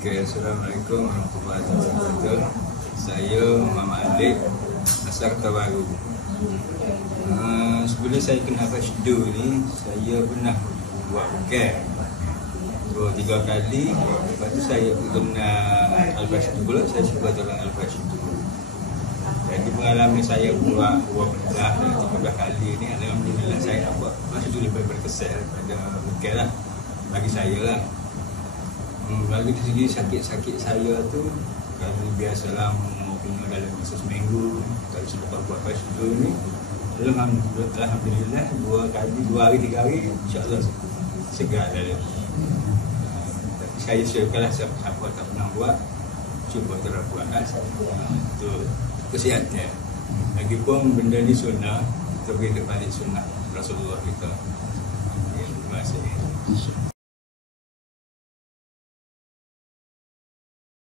Okay, Assalamualaikum warahmatullahi wabarakatuh. Saya Muhammad Alik, asal Kota Baru. Sebelum saya kena Al-Fashidu ni, saya pernah buat camp 2-3 kali. Lepas tu saya kena Al-Fashidu pula, saya cuba tolong Al-Fashidu. Jadi pengalaman saya buat 12 dan 13 kali ni, alhamdulillah saya dapat Al-Fashidu lebih berkesan daripada camp lah, bagi saya lah. Bagi segi sakit-sakit saya tu, kalau biasalah punya dalam masa seminggu, kalau selepas buat Al-Fashidu ni, alhamdulillah 2 hari 3 hari insyaAllah segar dah. Tapi saya siapkanlah siapa tak pernah buat, cuba terus buat lah. Untuk kesihatan. Lagipun benda ni sunnah, kita beri balik sunnah Rasulullah kita. Terima kasih.